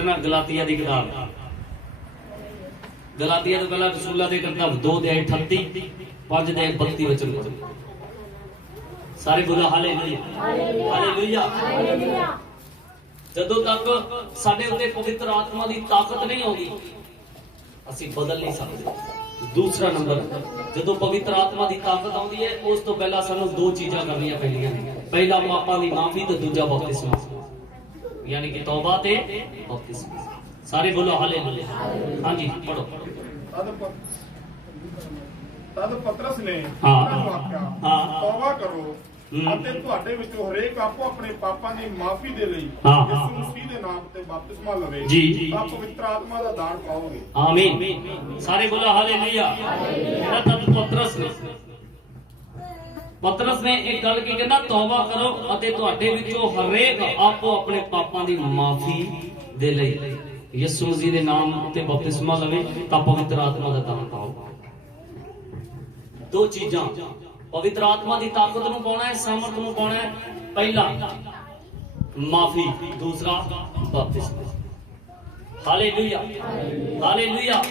ਕੱਢਣਾ ਗਲਾਤੀਆ ਦੀ ਕਿਤਾਬ ਗਲਾਤੀਆ ਤੋਂ ਪਹਿਲਾਂ ਰਸੂਲਾਂ ਦੇ ਕਿਤਾਬ 2 ਦੇ 38 5 ਦੇ 32 ਵਚਨ। ਸਾਰੇ ਬੋਲੋ ਹਾਲੇਲੂਇਆ। ਹਾਲੇਲੂਇਆ। ਜਦੋਂ ਤੱਕ ਸਾਡੇ ਉੱਤੇ ਪਵਿੱਤਰ ਆਤਮਾ ਦੀ ਤਾਕਤ ਨਹੀਂ ਆਉਂਦੀ ਅਸੀਂ ਬਦਲ ਨਹੀਂ ਸਕਦੇ। ਦੂਸਰਾ ਨੰਬਰ ਜਦੋਂ ਪਵਿੱਤਰ ਆਤਮਾ ਦੀ ਤਾਕਤ ਆਉਂਦੀ ਹੈ ਉਸ ਤੋਂ ਪਹਿਲਾਂ ਸਾਨੂੰ ਦੋ ਚੀਜ਼ਾਂ ਕਰਨੀਆਂ ਪੈਂਦੀਆਂ ਨੇ। ਪਹਿਲਾ ਪਾਪਾਂ ਦੀ ਮਾਫੀ ਤੇ ਦੂਜਾ ਬਪਤਿਸਮਾ। ਯਾਨੀ ਕਿ ਤੌਬਾ ਤੇ ਬਪਤਿਸਮਾ ਸਾਰੇ ਬੋਲੋ ਹਾਲੇਲੂਇਆ ਹਾਂਜੀ ਪੜੋ ਤਦ ਤਦ ਪਤਰਸ ਨੇ ਹਾਂ। ਹਾਂ। ਤੌਬਾ ਕਰੋ। ਅਤੇ ਤੁਹਾਡੇ ਵਿੱਚੋਂ ਹਰੇਕ ਆਪੋ ਆਪਣੇ ਪਾਪਾਂ ਦੀ ਮਾਫੀ ਦੇ ਲਈ। ਯਿਸੂ ਮਸੀਹ ਦੇ ਨਾਮ ਤੇ ਬਪਤਿਸਮਾ ਲਵੇ ਜੀ। ਤਾਂ ਪਵਿੱਤਰ ਆਤਮਾ ਦਾ ਦਾਨ ਪਾਓਗੇ ਆਮੀਨ ਸਾਰੇ ਬੋਲੋ ਹਾਲੇਲੂਇਆ ਇਹ ਤਾਂ ਪਤਰਸ ਨੇ ਪਤਰਸ ਨੇ ਇੱਕ ਗੱਲ ਕੀ ਕਹਿੰਦਾ? ਤੌਬਾ ਕਰੋ ਅਤੇ ਤੁਹਾਡੇ ਵਿੱਚੋਂ ਹਰੇਕ ਆਪੋ ਆਪਣੇ ਪਾਪਾਂ ਦੀ ਮਾਫੀ ਦੇ ਲਈ। ਯਿਸੂ ਮਸੀਹ ਦੇ ਨਾਮ ਉੱਤੇ ਬਪਤਿਸਮਾ ਲਵੇ ਤਾਂ ਪਵਿੱਤਰ ਆਤਮਾ ਦਾ ਦਾਨ ਪਾਓ। ਦੋ ਚੀਜ਼ਾਂ। ਪਵਿੱਤਰ ਆਤਮਾ ਦੀ ਤਾਕਤ ਨੂੰ ਪਾਉਣਾ ਹੈ, ਸਮਰਥ ਨੂੰ ਪਾਉਣਾ ਹੈ। ਪਹਿਲਾ, ਮਾਫੀ। ਦੂਸਰਾ, ਬਪਤਿਸਮਾ। ਹਾਲੇਲੂਇਆ। ਹਾਲੇਲੂਇਆ।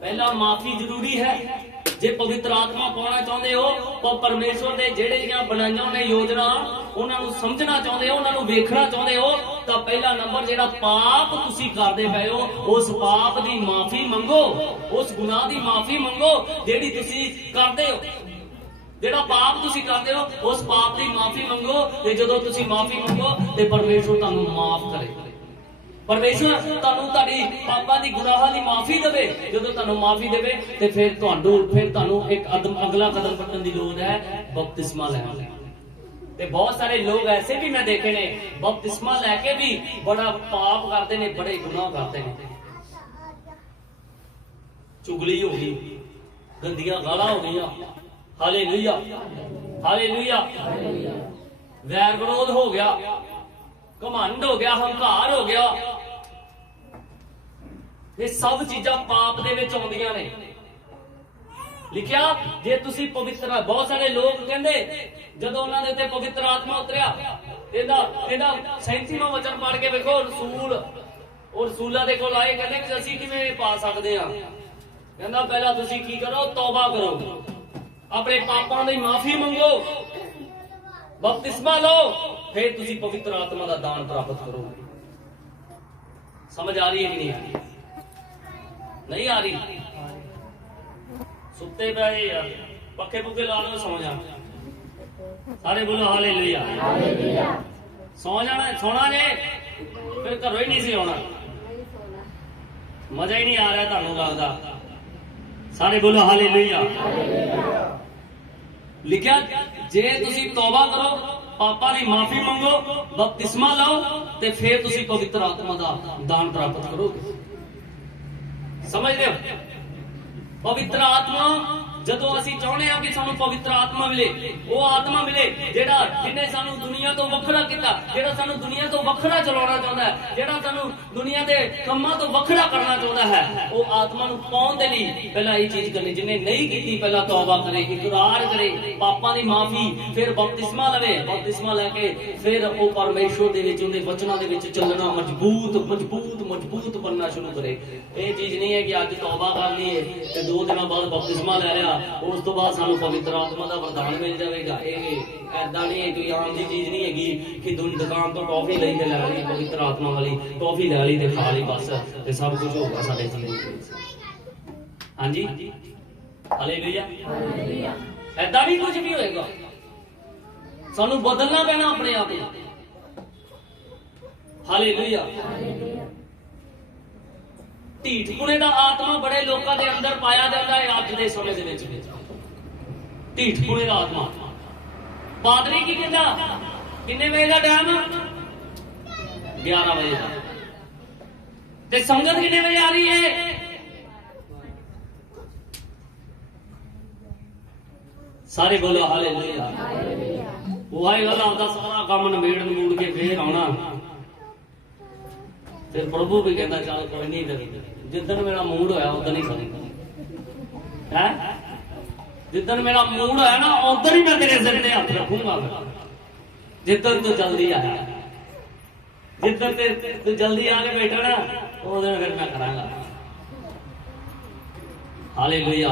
ਪਹਿਲਾ, ਮਾਫੀ ਜ਼ਰੂਰੀ ਹੈ। ਜੇ ਪਵਿੱਤਰ ਆਤਮਾ ਪਾਉਣਾ ਚਾਹੁੰਦੇ ਹੋ, ਤਾਂ ਪਰਮੇਸ਼ਵਰ ਦੇ ਜਿਹੜੇ ਜਿਹੜੀਆਂ ਬਣਾਈਆਂ ਨੇ ਯੋਜਨਾ, ਉਹਨਾਂ ਨੂੰ ਸਮਝਣਾ ਚਾਹੁੰਦੇ ਹੋ, ਉਹਨਾਂ ਨੂੰ ਵੇਖਣਾ ਚਾਹੁੰਦੇ ਹੋ, ਤਾਂ ਪਹਿਲਾ ਨੰਬਰ ਜਿਹੜਾ ਪਾਪ ਤੁਸੀਂ ਕਰਦੇ ਪਏ ਹੋ, ਉਸ ਪਾਪ ਦੀ ਮਾਫੀ ਮੰਗੋ, ਉਸ ਗੁਨਾਹ ਦੀ ਮਾਫੀ ਮੰਗੋ, ਜਿਹੜੀ ਤੁਸੀਂ ਕਰਦੇ ਹੋ। ਜਿਹੜਾ ਪਾਪ ਤੁਸੀਂ ਕਰਦੇ ਹੋ, ਉਸ ਪਾਪ ਦੀ ਮਾਫੀ ਮੰਗੋ, ਤੇ ਜਦੋਂ ਤੁਸੀਂ ਮਾਫੀ ਮੰਗੋ, ਤੇ ਪਰਮੇਸ਼ਵਰ ਤੁਹਾਨੂੰ ਮਾਫ ਕਰੇ। ਪਰਮੇਸ਼ਵਰ ਤੁਹਾਨੂੰ ਤੁਹਾਡੀ ਪਾਪਾਂ ਦੀ ਗੁਨਾਹਾਂ ਦੀ ਮਾਫੀ ਦੇਵੇ। ਜਦੋਂ ਤੁਹਾਨੂੰ ਮਾਫੀ ਦੇਵੇ, ਤੇ ਫਿਰ ਤੁਹਾਨੂੰ ਫਿਰ ਤੁਹਾਨੂੰ ਇੱਕ ਅਦਮ ਅਗਲਾ ਕਦਮ ਪੱਟਣ ਦੀ ਲੋੜ ਹੈ, ਬਪਤਿਸਮਾ ਲੈਣ ਤੇ ਬਹੁਤ ਸਾਰੇ ਲੋਕ ਐਸੇ ਵੀ ਮੈਂ ਦੇਖੇ ਨੇ, ਬਪਤਿਸਮਾ ਲੈ ਕੇ ਵੀ ਬੜਾ ਪਾਪ ਕਰਦੇ ਨੇ, ਬੜੇ ਗੁਨਾਹ ਕਰਦੇ ਨੇ। ਚੁਗਲੀ ਹੋ ਗਈ, ਗੰਦੀਆਂ ਗਾਲਾਂ ਹੋ ਗਈਆਂ। Hallelujah hallelujah. ਵੈਰ ਵਿਰੋਧ ਹੋ ਗਿਆ, ਘਮੰਡ ਹੋ ਗਿਆ, ਹੰਕਾਰ ਹੋ ਗਿਆ। ਇਹ ਸਭ ਚੀਜ਼ਾਂ ਪਾਪ ਦੇ ਵਿੱਚ ਆਉਂਦੀਆਂ ਨੇ। ਲਿਖਿਆ, ਜੇ ਤੁਸੀਂ ਪਵਿੱਤਰ ਬਹੁਤ ਸਾਰੇ ਲੋਕ ਕਹਿੰਦੇ, ਜਦੋਂ ਉਹਨਾਂ ਦੇ ਉੱਤੇ ਪਵਿੱਤਰ ਆਤਮਾ ਉਤਰਿਆ ਇਹਦਾ ਇਹਦਾ 37ਵਾਂ ਵਚਨ ਪੜ੍ਹ ਕੇ ਵੇਖੋ, ਰਸੂਲ, ਉਹ ਰਸੂਲਾਂ ਦੇ ਕੋਲ ਆਏ, ਕਹਿੰਦੇ ਕਿ ਅਸੀਂ ਕਿਵੇਂ ਪਾ ਸਕਦੇ ਆ ਕਹਿੰਦਾ, ਪਹਿਲਾਂ ਤੁਸੀਂ ਕੀ ਕਰੋ? ਤੌਬਾ ਕਰੋ। ਆਪਣੇ ਪਾਪਾਂ ਦੀ ਮਾਫੀ ਮੰਗੋ। ਬਪਤਿਸਮਾ ਲਓ। ਫਿਰ ਤੁਸੀਂ ਪਵਿੱਤਰ ਆਤਮਾ ਦਾ ਦਾਨ ਪ੍ਰਾਪਤ ਕਰੋਗੇ। ਸਮਝ ਆ ਰਹੀ ਹੈ ਕਿ ਨਹੀਂ ਆ ਰਹੀ? ਨਹੀਂ ਆ ਰਹੀ। ਸੁੱਤੇ ਪਏ ਯਾਰ ਪੱਖੇ ਪੁੱਖੇ ਲਾ ਲਓ ਸੌ ਜਾ। ਸਾਰੇ ਬੋਲੋ ਹਾਲੇਲੂਇਆ। ਹਾਲੇਲੂਇਆ। ਸੌ ਜਾਣਾ ਸੋਣਾ ਜੇ? ਫਿਰ ਘਰੋਂ ਹੀ ਨਹੀਂ ਸੀ ਆਉਣਾ। ਮਜ਼ਾ ਹੀ ਨਹੀਂ ਆ ਰਿਹਾ ਤੁਹਾਨੂੰ ਲੱਗਦਾ ਸਾਰੇ ਬੋਲੋ ਹਾਲੇਲੂਇਆ। ਲਿਖਿਆ ਜੇ ਤੁਸੀਂ ਤੌਬਾ ਕਰੋ ਪਾਪਾਂ ਦੀ ਮਾਫੀ ਮੰਗੋ ਬਪਤਿਸਮਾ ਲਓ ਤੇ ਫਿਰ ਤੁਸੀਂ ਪਵਿੱਤਰ ਆਤਮਾ ਦਾ ਦਾਨ ਪ੍ਰਾਪਤ ਕਰੋਗੇ। ਸਮਝਦੇ ਹੋ? ਪਵਿੱਤਰ ਆਤਮਾ ਜਦੋਂ ਅਸੀਂ ਚਾਹੁੰਦੇ ਹਾਂ ਕਿ ਸਾਨੂੰ ਪਵਿੱਤਰ ਆਤਮਾ ਮਿਲੇ, ਉਹ ਆਤਮਾ ਮਿਲੇ ਜਿਹੜਾ ਜਿਹਨੇ ਸਾਨੂੰ ਦੁਨੀਆ ਤੋਂ ਵੱਖਰਾ ਕੀਤਾ, ਜਿਹੜਾ ਸਾਨੂੰ ਦੁਨੀਆ ਤੋਂ ਵੱਖਰਾ ਚਲਾਉਣਾ ਚਾਹੁੰਦਾ ਹੈ, ਜਿਹੜਾ ਸਾਨੂੰ ਦੁਨੀਆ ਦੇ ਕੰਮਾਂ ਤੋਂ ਵੱਖਰਾ ਕਰਨਾ ਚਾਹੁੰਦਾ ਹੈ, ਉਹ ਆਤਮਾ ਨੂੰ ਪਾਉਣ ਦੇ ਲਈ ਪਹਿਲਾਂ ਇਹ ਚੀਜ਼ ਕਰਨੀ, ਜਿਹਨੇ ਨਹੀਂ ਕੀਤੀ ਪਹਿਲਾਂ ਤੌਬਾ ਕਰੇ, ਇਕਰਾਰ ਕਰੇ, ਪਾਪਾਂ ਦੀ ਮਾਫੀ, ਫਿਰ ਬਪਤਿਸਮਾ ਲਵੇ, ਬਪਤਿਸਮਾ ਲੈ ਕੇ ਫਿਰ ਉਹ ਪਰਮੇਸ਼ਵਰ ਦੇ ਵਿੱਚ, ਉਹਦੇ ਵਚਨਾਂ ਦੇ ਵਿੱਚ ਚੱਲਣਾ ਮਜ਼ਬੂਤ ਮਜ਼ਬੂਤ ਮਜ਼ਬੂਤ ਬਣਨਾ ਸ਼ੁਰੂ ਕਰੇ। ਇਹ ਚੀਜ਼ ਨਹੀਂ ਹੈ ਕਿ ਅੱਜ ਤੌਬਾ ਕਰ ਲਈਏ ਤੇ ਦੋ ਦਿਨਾਂ ਬਾਅਦ ਬਪਤਿਸਮਾ ਲੈ ਲਿਆ ਉਸ ਤੋਂ ਬਾਅਦ ਸਾਨੂੰ ਪਵਿੱਤਰ ਆਤਮਾ ਦਾ ਵਰਦਾਨ ਮਿਲ ਜਾਵੇਗਾ। ਇਹ ਐਦਾਂ ਨਹੀਂ ਕੋਈ ਆਮ ਦੀ ਚੀਜ਼ ਨਹੀਂ ਹੈਗੀ ਕਿ ਦੁਨ ਦੁਕਾਨ ਤੋਂ ਟੌਫੀ ਲਈ ਤੇ ਲੈ ਲਈ, ਪਵਿੱਤਰ ਆਤਮਾ ਵਾਲੀ ਟੌਫੀ ਲੈ ਲਈ ਤੇ ਖਾ ਲਈ ਬਸ, ਤੇ ਸਭ ਕੁਝ ਹੋਗਾ ਸਾਡੇ ਥੱਲੇ ਹਾਂਜੀ? ਹਾਲੇਲੂਇਆ ਹਾਲੇਲੂਇਆ ਐਦਾਂ ਨਹੀਂ ਕੁਝ ਵੀ ਹੋਏਗਾ। ਸਾਨੂੰ ਬਦਲਣਾ ਪੈਣਾ ਆਪਣੇ ਆਪ ਨੂੰ। ਹਾਲੇਲੂਇਆ ਢੀਠਪੁਣੇ ਦਾ ਆਤਮਾ ਬੜੇ ਲੋਕਾਂ ਦੇ ਅੰਦਰ ਪਾਇਆ ਜਾਂਦਾ ਹੈ ਅੱਜ ਦੇ ਸਮੇਂ ਦੇ ਵਿੱਚ। ਢੀਠਪੁਣੇ ਦਾ ਆਤਮਾ। ਪਾਦਰੀ ਕੀ ਕਹਿੰਦਾ? ਕਿੰਨੇ ਵਜੇ ਦਾ ਟਾਈਮ 11 ਵਜੇ ਦਾ। ਤੇ ਸੰਗਤ ਕਿੰਨੇ ਵਜੇ ਆ ਰਹੀ ਹੈ? ਸਾਰੇ ਬੋਲੋ ਹਾਲੇਲੂਇਆ ਗੱਲ ਆਪਦਾ ਸਾਰਾ ਕੰਮ ਨਿਬੇੜ ਨਿਬੂੜ ਕੇ ਫੇਰ ਆਉਣਾ। ਫਿਰ ਪ੍ਰਭੂ ਵੀ ਕਹਿੰਦਾ, ਚੱਲ ਕੋਈ ਨਹੀਂ ਤੇ ਜਿੱਦਣ ਮੇਰਾ ਮੂਡ ਹੋਇਆ ਉਦੋਂ ਹੀ ਕਰੀ ਹੈ? ਜਿੱਦਣ ਮੇਰਾ ਮੂਡ ਹੋਇਆ ਨਾ ਉਦੋਂ ਹੀ ਮੈਂ ਤੇਰੇ ਸਿਰ ਤੇ ਹੱਥ ਰੱਖੂੰਗਾ ਜਿੱਦਣ ਤੂੰ ਜਲਦੀ ਆਇਆ ਜਿੱਦਣ ਤੇ ਤੂੰ ਜਲਦੀ ਆ ਕੇ ਬੈਠਾ ਨਾ, ਉਹ ਫਿਰ ਮੈਂ ਕਰਾਂਗਾ। ਹਾਲੇਲੂਇਆ।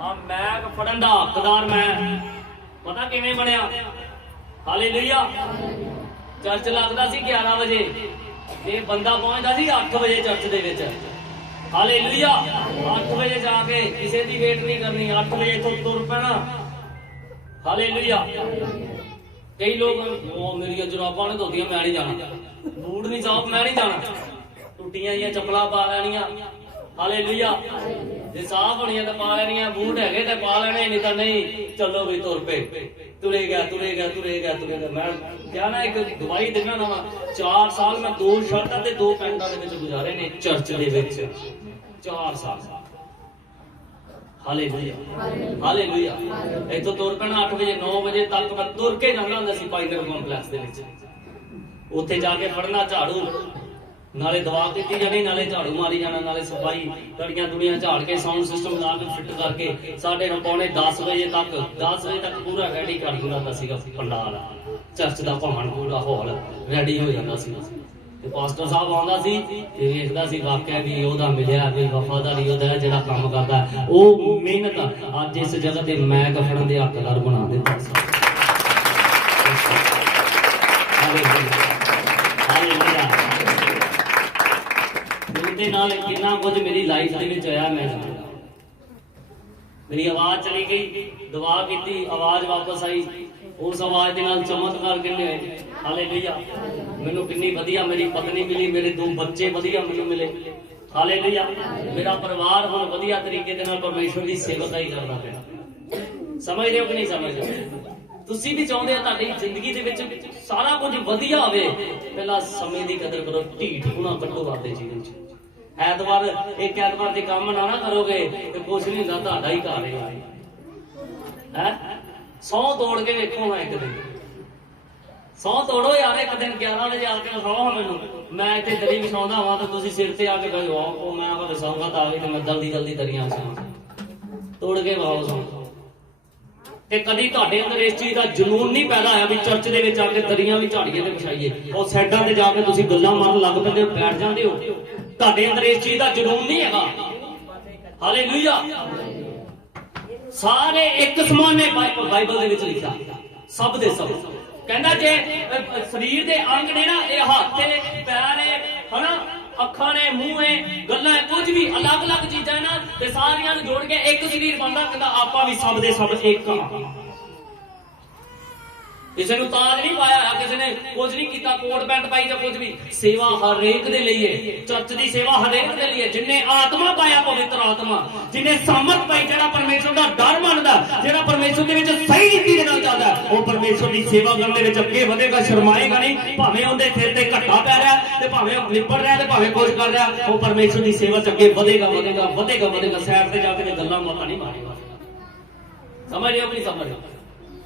ਆ ਮੈਂ ਫੜਨ ਦਾ ਹੱਕਦਾਰ ਮੈਂ। ਪਤਾ ਕਿਵੇਂ ਬਣਿਆ? ਹਾਲੇਲੂਇਆ। ਚਰਚ ਲੱਗਦਾ ਸੀ 11 ਵਜੇ। ਤੇ ਬੰਦਾ ਪਹੁੰਚਦਾ ਸੀ 8 ਵਜੇ ਚਰਚ ਦੇ ਵਿੱਚ। ਹਾਲੇਲੂਇਆ 8 ਵਜੇ ਜਾ ਕੇ ਕਿਸੇ ਦੀ ਵੇਟ ਨਹੀਂ ਕਰਨੀ 8 ਵਜੇ ਤੋਂ ਤੁਰ ਪੈਣਾ। ਹਾਲੇਲੂਇਆ ਕਈ ਲੋਕ ਉਹ ਮੇਰੀਆਂ ਜੁਰਾਬਾਂ ਨੇ ਧੋਤੀਆਂ, ਮੈਂ ਨਹੀਂ ਜਾਣਾ। ਬੂਟ ਨਹੀਂ ਸਾਫ਼, ਮੈਂ ਨਹੀਂ ਜਾਣਾ। ਟੁੱਟੀਆਂ ਜੀਆਂ ਚੱਪਲਾਂ ਪਾ ਲੈਣੀਆਂ। ਹਾਲੇਲੂਇਆ ਜੇ ਸਾਫ਼ ਹੋਣੀਆਂ ਤਾਂ ਪਾ ਲੈਣੀਆਂ, ਬੂਟ ਹੈਗੇ ਤੇ ਪਾ ਲੈਣੇ, ਨਹੀਂ ਤਾਂ ਨਹੀਂ। ਚੱਲੋ ਵੀ ਤੁਰ ਪਏ। ਤੁਰੇ ਗਿਆ ਤੁਰੇ ਗਿਆ ਮੈਂ ਕਿਹਾ ਨਾ ਇੱਕ ਦਵਾਈ ਦੇਣਾ ਨਾ 4 ਸਾਲ ਮੈਂ ਦੋ ਸ਼ਰਟਾਂ ਤੇ ਦੋ ਪੈਂਟਾਂ ਦੇ ਵਿੱਚ ਗੁਜ਼ਾਰੇ ਨੇ ਚਰਚ ਦੇ ਵਿੱਚ। 4 ਸਾਲ। ਹਾਲੇਲੂਇਆ। ਹਾਲੇਲੂਇਆ। ਇੱਥੋਂ ਤੁਰ ਪੈਣਾ 8 ਵਜੇ 9 ਵਜੇ ਤੱਕ ਮੈਂ ਤੁਰ ਕੇ ਜਾਂਦਾ ਹੁੰਦਾ ਸੀ ਪਾਈਨਰ ਕੰਪਲੈਕਸ ਦੇ ਵਿੱਚ। ਉੱਥੇ ਜਾ ਕੇ ਫੜਨਾ ਝਾੜੂ। ਨਾਲੇ ਦਵਾ ਦਿੱਤੀ ਜਾਣੀ ਨਾਲੇ ਝਾੜੂ ਮਾਰੀ ਜਾਣਾ, ਨਾਲੇ ਸਫ਼ਾਈ ਤੜੀਆਂ ਦੁਨੀਆਂ ਝਾੜ ਕੇ ਸਾਊਂਡ ਸਿਸਟਮ ਲਾ ਕੇ ਫਿੱਟ ਕਰਕੇ ਸਾਡੇ ਨੂੰ ਪੌਣੇ 10 ਵਜੇ ਤੱਕ 10 ਵਜੇ ਤੱਕ ਪੂਰਾ ਰੈਡੀ ਕਰ ਦਿੰਦਾ ਹੁੰਦਾ ਸੀਗਾ ਪੰਡਾਲ। ਚਰਚ ਦਾ ਭਵਨ ਪੂਰਾ ਹਾਲ ਰੈਡੀ ਹੋ ਜਾਂਦਾ ਸੀ ਤੇ ਪਾਸਟਰ ਸਾਹਿਬ ਆਉਂਦਾ ਸੀ ਤੇ ਵੇਖਦਾ ਸੀ ਵਾਕਿਆ ਵੀ ਉਹਦਾ ਮਿਲਿਆ, ਵੀ ਵਫਾਦਾਰੀ ਉਹਦਾ ਜਿਹੜਾ ਕੰਮ ਕਰਦਾ, ਉਹ ਮਿਹਨਤ ਅੱਜ ਇਸ ਜਗ੍ਹਾ ਤੇ ਮੈਂ ਕਫੜਨ ਦੇ ਹੱਕਦਾਰ ਬਣਾ ਦਿੱਤਾ ਸੀ। ਉਹਦੇ ਨਾਲ ਕਿੰਨਾ ਕੁਝ ਮੇਰੀ ਲਾਈਫ ਦੇ ਵਿੱਚ ਆਇਆ ਮੈਂ ਮੇਰੀ ਆਵਾਜ਼ ਚਲੀ ਗਈ ਦੁਆ ਕੀਤੀ, ਆਵਾਜ਼ ਵਾਪਸ ਆਈ। ਉਸ ਆਵਾਜ਼ ਦੇ ਨਾਲ ਚਮਤਕਾਰ ਕਿੰਨੇ ਹੋਏ? ਹਾਲੇਲੂਇਆ। ਮੈਨੂੰ ਕਿੰਨੀ ਵਧੀਆ ਮੇਰੀ ਪਤਨੀ ਮਿਲੀ, ਮੇਰੇ ਦੋ ਬੱਚੇ ਵਧੀਆ ਮੈਨੂੰ ਮਿਲੇ। ਹਾਲੇਲੂਇਆ। ਮੇਰਾ ਪਰਿਵਾਰ ਹੁਣ ਵਧੀਆ ਤਰੀਕੇ ਦੇ ਨਾਲ ਪਰਮੇਸ਼ਵਰ ਦੀ ਸੇਵਾ ਕਰਦਾ ਪਿਆ। ਸਮਝਦੇ ਹੋ ਕਿ ਨਹੀਂ ਸਮਝਦੇ ਤੁਸੀਂ ਵੀ ਚਾਹੁੰਦੇ ਹੋ ਤੁਹਾਡੀ ਜ਼ਿੰਦਗੀ ਦੇ ਵਿੱਚ ਸਾਰਾ ਕੁਝ ਵਧੀਆ ਹੋਵੇ। ਪਹਿਲਾਂ ਸਮੇਂ ਦੀ ਕਦਰ ਕਰੋ, ਢੀਠ ਗੁਣਾ ਕੱਢੋ ਆਪਦੇ ਜੀਵਨ 'ਚ। ਐਤਵਾਰ, ਇੱਕ ਐਤਵਾਰ ਦੇ ਕੰਮ ਨਾ ਨਾ ਕਰੋਗੇ ਤੇ ਕੁਝ ਨਹੀਂ ਹੁੰਦਾ, ਤੁਹਾਡਾ ਹੀ ਘਰ ਹੈ। ਹੈ? ਸੌ ਤੋੜ ਕੇ ਵੇਖੋ ਮੈਂ ਇੱਕ ਦਿਨ। ਸੌ ਤੋੜੋ ਯਾਰ, ਇੱਕ ਦਿਨ 11 ਵਜੇ ਆ ਕੇ ਸੌ ਮੈਨੂੰ। ਮੈਂ ਇੱਥੇ ਦਰੀ ਵਿਛਾਉਂਦਾ ਹਾਂ ਤਾਂ ਤੁਸੀਂ ਸਿਰ ਤੇ ਆ ਕੇ ਕਹੋ ਉਹ ਮੈਂ ਆਪ ਵਿਛਾਉਂਗਾ ਤਾਂ ਆਵੇ ਤੇ ਮੈਂ ਜਲਦੀ ਜਲਦੀ ਦਰੀਆਂ ਵਿਛਾਵਾਂ ਤੋੜ ਕੇ ਵਾਓ ਸੌ। ਤੇ ਕਦੀ ਤੁਹਾਡੇ ਅੰਦਰ ਇਸ ਚੀਜ਼ ਦਾ ਜਨੂਨ ਨਹੀਂ ਪੈਦਾ ਹੋਇਆ ਵੀ ਚਰਚ ਦੇ ਵਿੱਚ ਆ ਕੇ ਦਰੀਆਂ ਵੀ ਝਾੜੀਆਂ ਤੇ ਵਿਛਾਈਏ। ਉਹ ਸਾਈਡਾਂ ਤੇ ਜਾ ਕੇ ਤੁਸੀਂ ਗੱਲਾਂ ਮਾਰਨ ਲੱਗ ਪੈਂਦੇ ਹੋ, ਬੈਠ ਜਾਂਦੇ ਹੋ। ਤੁਹਾਡੇ ਅੰਦਰ ਇਸ ਚੀਜ਼ ਦਾ ਜਨੂਨ ਨਹੀਂ ਹੈਗਾ। ਹਾਲੇਲੂਇਆ ਸਾਰੇ ਇੱਕ ਸਮਾਨ ਨੇ ਬਾਈਬਲ ਦੇ ਵਿੱਚ ਲਿਖਿਆ। ਸਭ ਦੇ ਸਭ। ਕਹਿੰਦਾ ਜੇ ਸਰੀਰ ਦੇ ਅੰਗ ਨੇ ਨਾ ਇਹ ਹੱਥ ਨੇ ਪੈਰ ਨੇ ਹਨਾ ਅੱਖਾਂ ਨੇ ਮੂੰਹ ਹੈ ਗੱਲਾਂ ਹੈ, ਕੁਝ ਵੀ ਅਲੱਗ-ਅਲੱਗ ਚੀਜ਼ਾਂ ਨਾ ਤੇ ਸਾਰਿਆਂ ਨੂੰ ਜੋੜ ਕੇ ਇੱਕ ਸਰੀਰ ਬਣਦਾ ਕਹਿੰਦਾ ਆਪਾਂ ਵੀ ਸਭ ਦੇ ਸਭ ਇੱਕ ਆ ਕਿਸੇ ਨੂੰ ਤਾਜ ਨਹੀਂ ਪਾਇਆ ਕਿਸੇ ਨੇ ਕੁਝ ਨਹੀਂ ਕੀਤਾ, ਕੋਟ ਪੈਂਟ ਪਾਈ ਜਾਂ ਕੁਝ ਵੀ। ਸੇਵਾ ਹਰੇਕ ਦੇ ਲਈ ਹੈ ਚਰਚ ਦੀ ਸੇਵਾ ਹਰੇਕ ਦੇ ਲਈ ਹੈ ਜਿਨੇ ਆਤਮਾ ਪਾਇਆ ਪਵਿੱਤਰ ਆਤਮਾ, ਜਿਨੇ ਸਾਮਰਥ ਪਾਈ ਜਿਹੜਾ ਪਰਮੇਸ਼ਰ ਦਾ ਡਰ ਮੰਨਦਾ, ਜਿਹੜਾ ਪਰਮੇਸ਼ਰ ਦੇ ਵਿੱਚ ਸਹੀ ਰੀਤੀ ਦੇ ਨਾਲ ਚੱਲਦਾ, ਉਹ ਪਰਮੇਸ਼ਰ ਦੀ ਸੇਵਾ ਕਰਨ ਦੇ ਵਿੱਚ ਅੱਗੇ ਵਧੇਗਾ, ਸ਼ਰਮਾਏਗਾ ਨਹੀਂ, ਭਾਵੇਂ ਉਹਦੇ ਸਿਰ ਤੇ ਘੱਟਾ ਪੈ ਰਿਹਾ, ਤੇ ਭਾਵੇਂ ਉਹ ਨਿਪੜ ਰਿਹਾ, ਤੇ ਭਾਵੇਂ ਕੁਝ ਕਰ ਰਿਹਾ, ਉਹ ਪਰਮੇਸ਼ਰ ਦੀ ਸੇਵਾ ਚ ਅੱਗੇ ਵਧੇਗਾ ਵਧੇਗਾ ਵਧੇਗਾ ਵਧੇਗਾ, ਸਾਈਡ ਤੇ ਜਾ ਕੇ ਗੱਲਾਂ ਮਾਤਾ ਨਹੀਂ ਮਾਰੇਗਾ। ਸਮਝ ਰਹੇ ਹੋ ਕਿ ਸਮਝ ਰਹੇ